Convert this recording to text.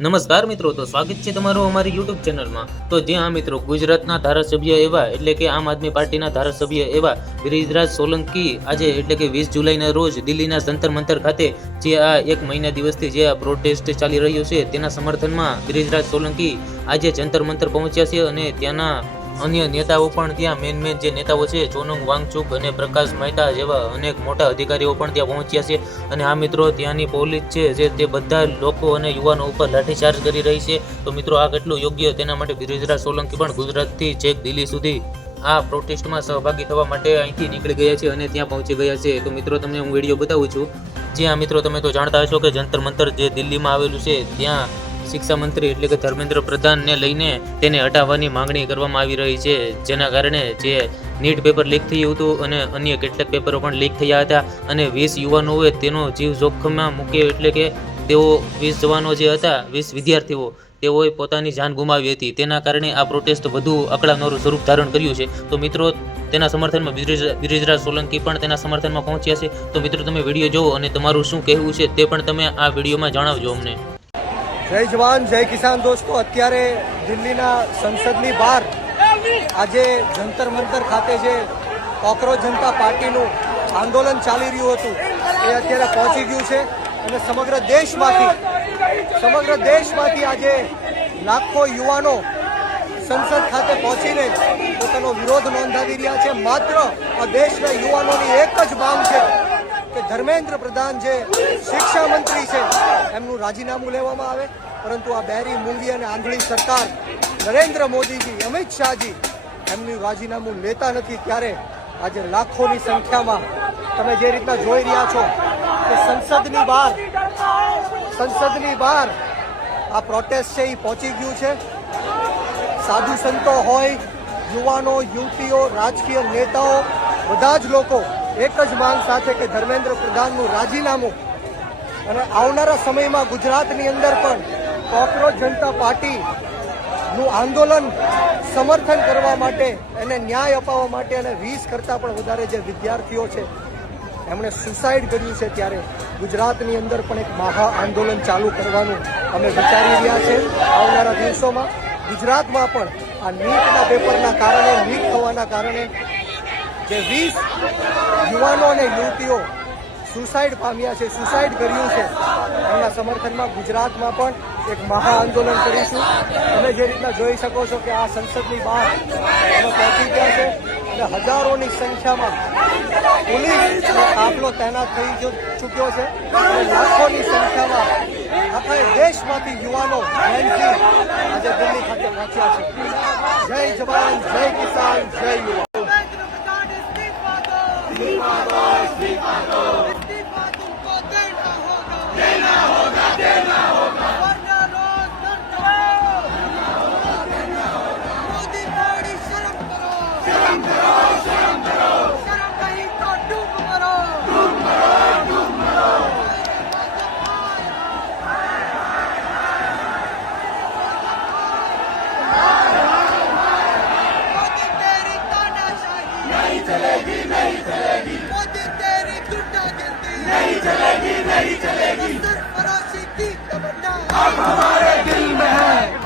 નમસ્કાર મિત્રો, તો સ્વાગત છે તમારું અમારી યુટ્યુબ ચેનલમાં। તો જ્યાં મિત્રો ગુજરાતના ધારાસભ્ય એવા એટલે કે આમ આદમી પાર્ટીના ધારાસભ્ય એવા ગિરિરાજ સોલંકી આજે એટલે કે 20 જુલાઈના રોજ દિલ્હીના જંતર મંતર ખાતે જે આ એક મહિના દિવસથી જે આ પ્રોટેસ્ટ ચાલી રહ્યો છે તેના સમર્થનમાં ગિરિરાજ સોલંકી આજે જંતર મંતર પહોંચ્યા છે અને ત્યાંના અન્ય નેતાઓ પણ ત્યાં મેન જે નેતાઓ છે સોનમ વાંગચુક અને પ્રકાશ મહેતા જેવા અનેક મોટા અધિકારીઓ પણ ત્યાં પહોંચ્યા છે। અને આ મિત્રો ત્યાંની પોલીસ છે જે તે બધા લોકો અને યુવાનો ઉપર લાઠીચાર્જ કરી રહી છે। તો મિત્રો આ કેટલું યોગ્ય તેના માટે ગિરિરાજ સોલંકી પણ ગુજરાતથી છેક દિલ્હી સુધી આ પ્રોટેસ્ટમાં સહભાગી થવા માટે અહીંથી નીકળી ગયા છે અને ત્યાં પહોંચી ગયા છે। તો મિત્રો તમને હું વિડીયો બતાવું છું। જ્યાં મિત્રો તમે તો જાણતા હશો કે જંતર મંતર જે દિલ્હીમાં આવેલું છે ત્યાં શિક્ષા મંત્રી એટલે કે ધર્મેન્દ્ર પ્રધાનને લઈને તેને હટાવવાની માંગણી કરવામાં આવી રહી છે, જેના કારણે જે નીટ પેપર લીક થયું હતું અને અન્ય કેટલાક પેપરો પણ લીક થયા હતા અને 20 યુવાનોએ તેનો જીવ જોખમમાં મૂક્યો એટલે કે તેઓ 20 જવાનો જે હતા 20 વિદ્યાર્થીઓ તેઓએ પોતાની જાન ગુમાવી હતી। તેના કારણે આ પ્રોટેસ્ટ વધુ અકળાવનારું સ્વરૂપ ધારણ કર્યું છે। તો મિત્રો તેના સમર્થનમાં ગિરિરાજ સોલંકી પણ તેના સમર્થનમાં પહોંચ્યા છે। તો મિત્રો તમે વિડીયો જુઓ અને તમારું શું કહેવું છે તે પણ તમે આ વિડીયોમાં જણાવજો અમને। જય જવાન જય કિસાન। દોસ્તો અત્યારે દિલ્હીના સંસદની બહાર આજે જંતર મંતર ખાતે જે કોકરોચ જનતા પાર્ટીનું આંદોલન ચાલી રહ્યું હતું એ અત્યારે પહોંચી ગયું છે અને સમગ્ર દેશમાંથી આજે લાખો યુવાનો સંસદ ખાતે પહોંચીને પોતાનો વિરોધ નોંધાવી રહ્યા છે। માત્ર આ દેશના યુવાનોની એક જ માંગ છે કે ધર્મેન્દ્ર પ્રધાન જે શિક્ષા મંત્રી છે એમનું રાજીનામું લેવામાં આવે, પરંતુ આ બેરી મૂંગી અને આંધળી સરકાર નરેન્દ્ર મોદીજી, અમિત શાહજી એમનું રાજીનામું લેતા નથી। ત્યારે આજે લાખોની સંખ્યામાં તમે જે રીતના જોઈ રહ્યા છો કે સંસદની બહાર આ પ્રોટેસ્ટ છે એ પહોંચી ગયું છે। સાધુ સંતો હોય, યુવાનો, યુવતીઓ, રાજકીય નેતાઓ, બધા જ લોકો એક જ માંગ સાથે કે ધર્મેન્દ્ર પ્રધાનનું રાજીનામું અને આવનારા સમયમાં ગુજરાતની અંદર પણ કોકરોચ જનતા પાર્ટીનું આંદોલન સમર્થન કરવા માટે, એને ન્યાય અપાવવા માટે અને 20 કરતાં પણ વધારે જે વિદ્યાર્થીઓ છે એમણે સુસાઇડ કર્યું છે, ત્યારે ગુજરાતની અંદર પણ એક મહા આંદોલન ચાલુ કરવાનું અમે વિચારી રહ્યા છે। આવનારા દિવસોમાં ગુજરાતમાં પણ આ નીટના પેપરના કારણે, લીક થવાના કારણે જે 20 યુવાનો અને યુવતીઓ સુસાઇડ પામ્યા છે, સુસાઇડ કર્યું છે, એમના સમર્થનમાં ગુજરાતમાં પણ એક મહા આંદોલન કરીશું। તમે જે રીતના જોઈ શકો છો કે આ સંસદની બહાર અમે પહોંચી ગયા છે અને હજારોની સંખ્યામાં પોલીસનો કાફલો તૈનાત થઈ ચૂક્યો છે અને લાખોની સંખ્યામાં આખા દેશમાંથી યુવાનો આજે દિલ્હી ખાતે પહોંચ્યા છે। જય જવાન જય કિસાન જય યુવા। नहीं चलेगी अब हमारे दिल में है।